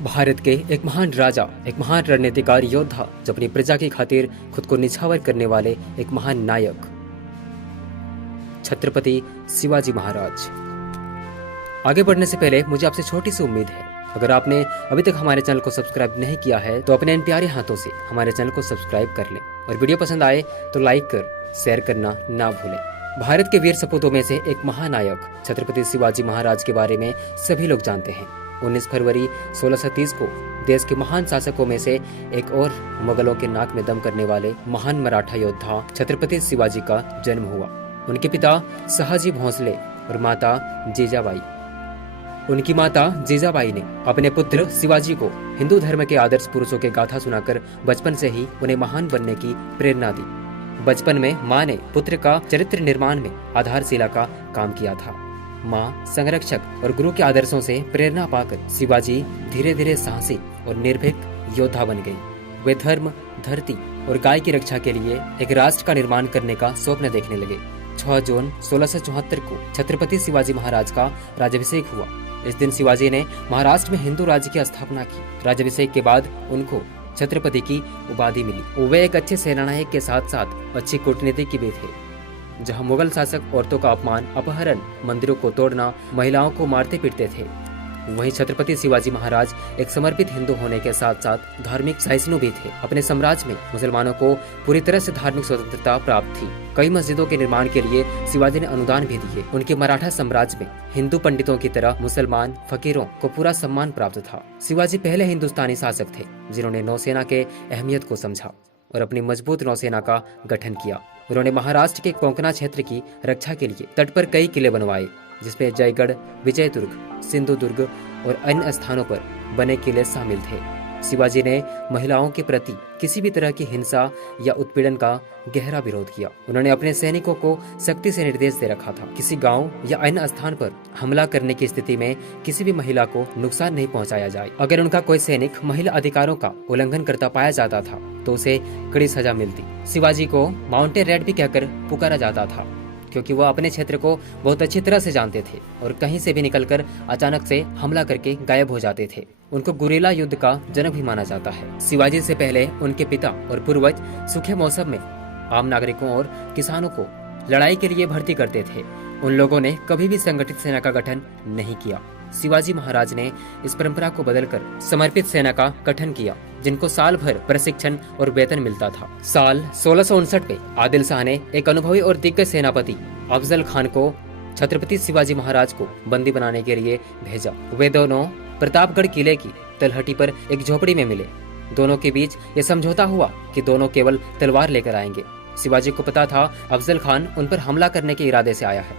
भारत के एक महान राजा, एक महान रणनीतिकार योद्धा, जो अपनी प्रजा की खातिर खुद को निछावर करने वाले एक महान नायक, छत्रपति शिवाजी महाराज। आगे बढ़ने से पहले मुझे आपसे छोटी सी उम्मीद है, अगर आपने अभी तक हमारे चैनल को सब्सक्राइब नहीं किया है तो अपने इन प्यारे हाथों से हमारे चैनल को सब्सक्राइब कर लें और वीडियो पसंद आए तो लाइक कर शेयर करना ना भूलें। भारत के वीर सपूतों में से एक महानायक छत्रपति शिवाजी महाराज के बारे में सभी लोग जानते हैं। 19 फरवरी 1630 को देश के महान शासकों में से एक और मुगलों के नाक में दम करने वाले महान मराठा योद्धा छत्रपति शिवाजी का जन्म हुआ। उनके पिता शहाजी भोंसले और माता जीजाबाई। उनकी माता जीजाबाई ने अपने पुत्र शिवाजी को हिंदू धर्म के आदर्श पुरुषों के गाथा सुनाकर बचपन से ही उन्हें महान बनने की प्रेरणा दी। बचपन में माँ ने पुत्र का चरित्र निर्माण में आधारशिला का काम किया था। माँ संरक्षक और गुरु के आदर्शों से प्रेरणा पाकर शिवाजी धीरे धीरे साहसी और निर्भीक योद्धा बन गए। वे धर्म, धरती और गाय की रक्षा के लिए एक राष्ट्र का निर्माण करने का स्वप्न देखने लगे। 6 जून 1674 को छत्रपति शिवाजी महाराज का राज्याभिषेक हुआ। इस दिन शिवाजी ने महाराष्ट्र में हिंदू राज्य की स्थापना की। राज्याभिषेक के बाद उनको छत्रपति की उपाधि मिली। वे एक अच्छे सेनानायक के साथ साथ अच्छी कूटनीतिक भी थे। जहां मुगल शासक औरतों का अपमान, अपहरण, मंदिरों को तोड़ना, महिलाओं को मारते पीटते थे, वहीं छत्रपति शिवाजी महाराज एक समर्पित हिंदू होने के साथ साथ धार्मिक सहिष्णु भी थे। अपने साम्राज्य में मुसलमानों को पूरी तरह से धार्मिक स्वतंत्रता प्राप्त थी। कई मस्जिदों के निर्माण के लिए शिवाजी ने अनुदान भी दिए। उनके मराठा साम्राज्य में हिंदू पंडितों की तरह मुसलमान फकीरों को पूरा सम्मान प्राप्त था। शिवाजी पहले हिंदुस्तानी शासक थे जिन्होंने नौसेना के अहमियत को समझा और अपनी मजबूत नौसेना का गठन किया। उन्होंने महाराष्ट्र के कोंकणा क्षेत्र की रक्षा के लिए तट पर कई किले बनवाए, जिसमें जयगढ़, विजयदुर्ग, सिंधुदुर्ग और अन्य स्थानों पर बने किले शामिल थे। शिवाजी ने महिलाओं के प्रति किसी भी तरह की हिंसा या उत्पीड़न का गहरा विरोध किया। उन्होंने अपने सैनिकों को सख्ती से निर्देश दे रखा था, किसी गांव या अन्य स्थान पर हमला करने की स्थिति में किसी भी महिला को नुकसान नहीं पहुंचाया जाए। अगर उनका कोई सैनिक महिला अधिकारों का उल्लंघन करता पाया जाता था तो उसे कड़ी सजा मिलती। शिवाजी को माउंटेन रेड भी कहकर पुकारा जाता था, क्योंकि वह अपने क्षेत्र को बहुत अच्छी तरह से जानते थे और कहीं से भी निकलकर अचानक से हमला करके गायब हो जाते थे। उनको गुरिल्ला युद्ध का जनक भी माना जाता है। शिवाजी से पहले उनके पिता और पूर्वज सूखे मौसम में आम नागरिकों और किसानों को लड़ाई के लिए भर्ती करते थे। उन लोगों ने कभी भी संगठित सेना का गठन नहीं किया। शिवाजी महाराज ने इस परंपरा को बदलकर समर्पित सेना का गठन किया, जिनको साल भर प्रशिक्षण और वेतन मिलता था। साल 1659 में आदिल शाह ने एक अनुभवी और दिग्गज सेनापति अफजल खान को छत्रपति शिवाजी महाराज को बंदी बनाने के लिए भेजा। वे दोनों प्रतापगढ़ किले की तलहटी पर एक झोपड़ी में मिले। दोनों के बीच ये समझौता हुआ कि दोनों केवल तलवार लेकर आएंगे। शिवाजी को पता था अफजल खान उन पर हमला करने के इरादे से आया है।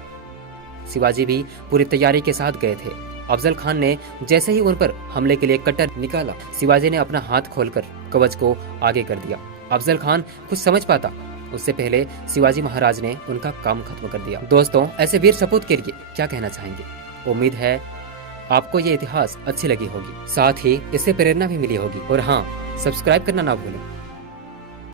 शिवाजी भी पूरी तैयारी के साथ गए थे। अफजल खान ने जैसे ही उन पर हमले के लिए कट्टर निकाला, शिवाजी ने अपना हाथ खोलकर कवच को आगे कर दिया। अफजल खान कुछ समझ पाता उससे पहले शिवाजी महाराज ने उनका काम खत्म कर दिया। दोस्तों, ऐसे वीर सपूत के लिए क्या कहना चाहेंगे? उम्मीद है आपको ये इतिहास अच्छी लगी होगी, साथ ही इससे प्रेरणा भी मिली होगी। और हाँ, सब्सक्राइब करना ना भूलें।